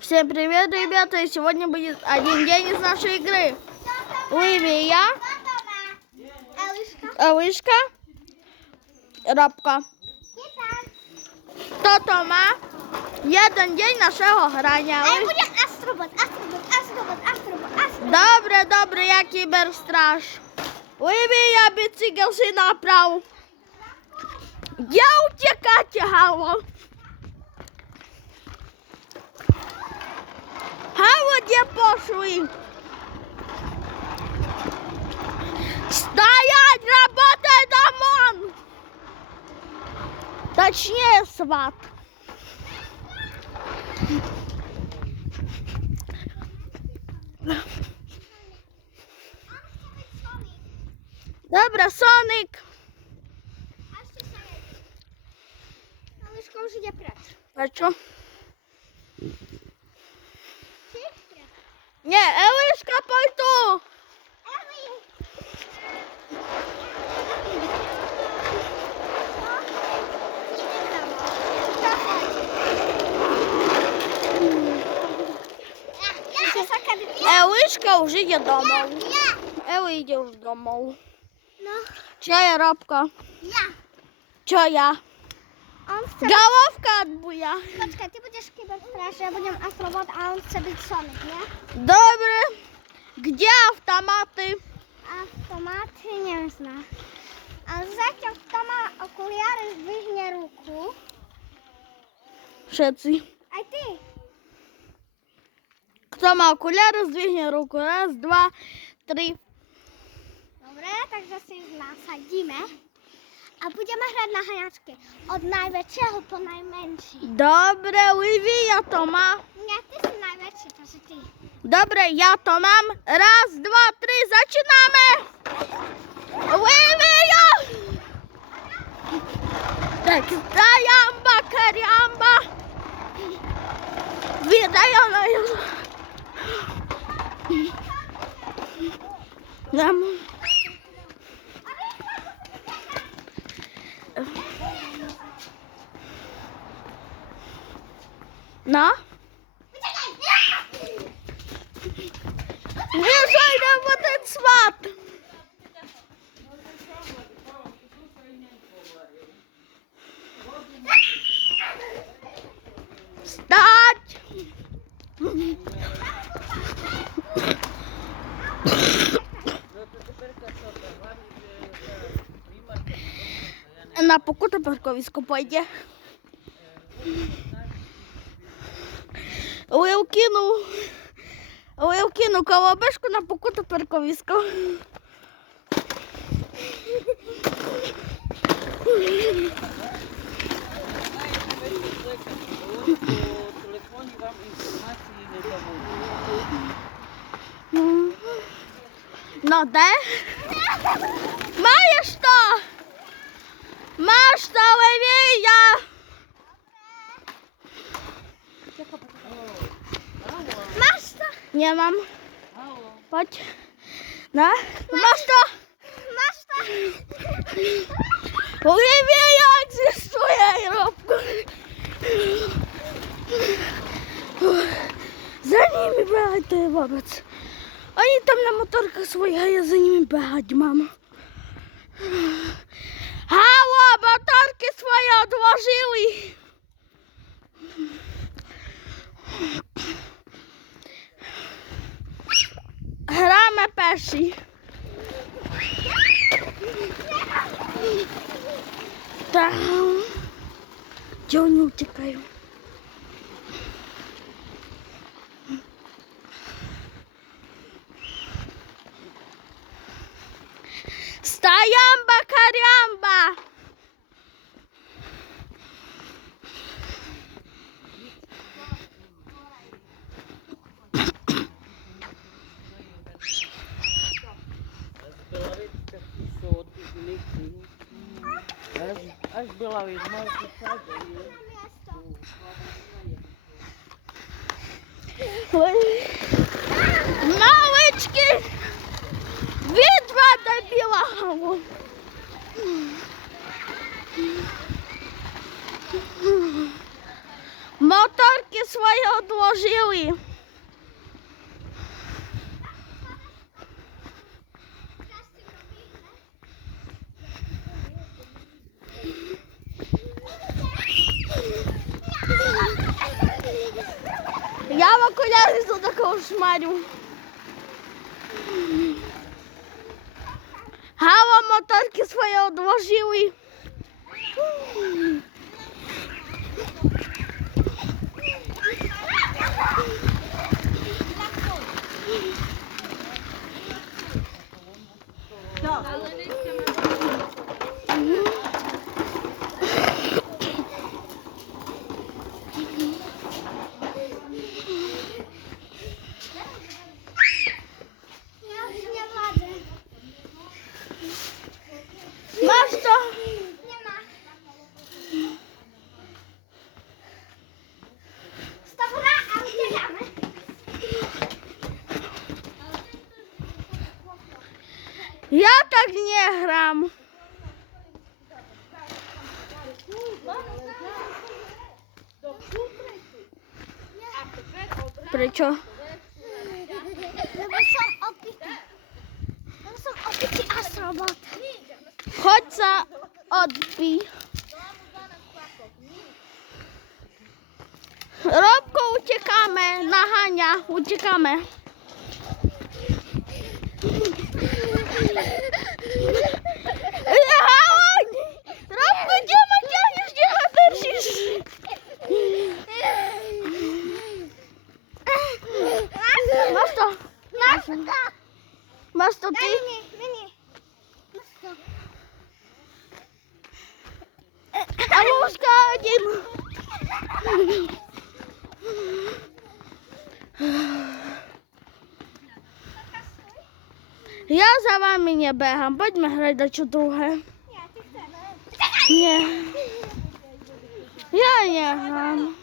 Всем привет, ребята! И сегодня будет один день из нашей игры. Ливия, Елишка, Робка. Тотома. Jeden dzień naszego grania. A ja mówię Astrobot. Dobre, ja kiberstraż. Ливия, bicykl si napraw. Gdzie uciekacie, halo? Halo, gdzie poszli? Стоять, работай, Дамон! Точнее, сват. Dobra, Sonic. Елишка вже йде пrecz. A co? Nie, Eliszka, pójdź tu! Eliszka już idzie do domu. Eli idzie już do domu. No, Czy ja, Robka? ja. Co ja? On chce... Gałowka odbuja. Poczekaj, ty będziesz kiberstraż, ja będę Astrobot, a on chce być Sonic, nie? Dobry. Gdzie automaty? Automaty nie zna. A zeciął, kto ma okulary, zdwihnie ruku. Wszyscy. A ty? Kto ma okulary, zdwihnie ruku. Raz, dwa, trzy. Dobre, także sobie nasadzimy. A będziemy grać na hajaczki. Od największego po najmniejszy. Dobre, Livia to ma. Nie, ty jesteś największy, to że ty. Dobre, ja to mam. Raz, dwa, trzy, zaczynamy! Livia! Tak, jamba, kariamba. Widajona już. No? Nie zajdę, bo ten swat. Stać! Na pokutę parkowisko pójdzie. Кину колобешку на покуту парковисько. Телефоні вам інформації не дамо. No де? Маєш то? Masz to, Livia! Masz to? Nie mam. Алло. Chodź. No. Masz to? Masz to? Livia egzystuje, Robku. Za nimi běhaj, to je vůbec. Oni tam na motorkách svoje a já za nimi běhat mám. Halo, motorky svoje odložili. Hráme peši. Tam. Kde oni utěkají? Stajamba, kariamba. Аж була відмовка саду. Малички! Відва до білого! Motorki swoje odłożyli. Ja mam okulary do takiego szmariu. Halo, motorki swoje odłożyły. Ja już nie wodę. Masz to? Nie ma. Dobra, a uciekamy. Ja tak nie gram. Prycio. No bo są opity. No są opity astroboty. Chodź za odbij. Robko, uciekamy. Na Hania, uciekamy. Robko, gdzie ma ciągniesz, gdzie ma tersisz? Masz to. Masz to ty? Mnie. A łóżka nie ma. Ja za wami nie becham. Chodźmy grać do trochę. Nie, ty chcesz. Nie. Ja nie gram.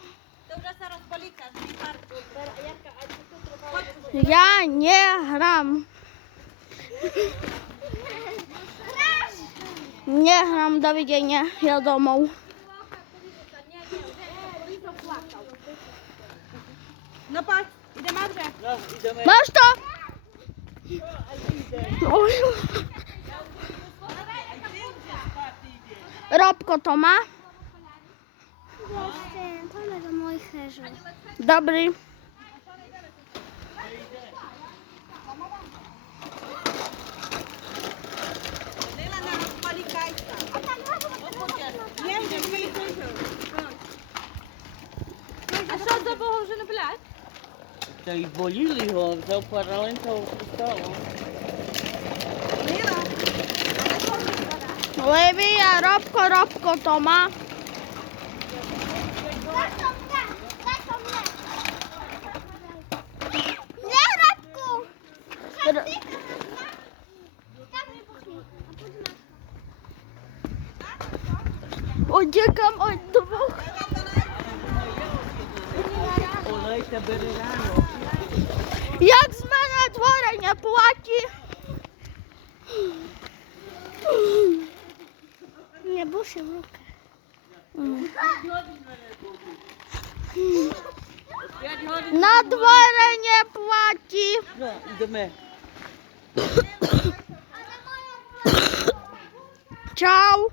Ja nie gram. Nie gram, do widzenia. Ja domą. No patrz, idę Marze. No, idziemy. Masz to? Oj. Robko to ma? Jestem, pole do moich herzu. Dobry. А що з тобою вже не блядь? Та й боліли його, взяв паралента, впустало. Левія, Robko to ma. Nie, Radku! R- Tak mnie puchnie. Uciekam od dwóch. Olejте, бери рано. Jak z мене дворе nie płaci. Nie buszy w rukę. Na dworze nie płaci. No, ідемо. Ciao.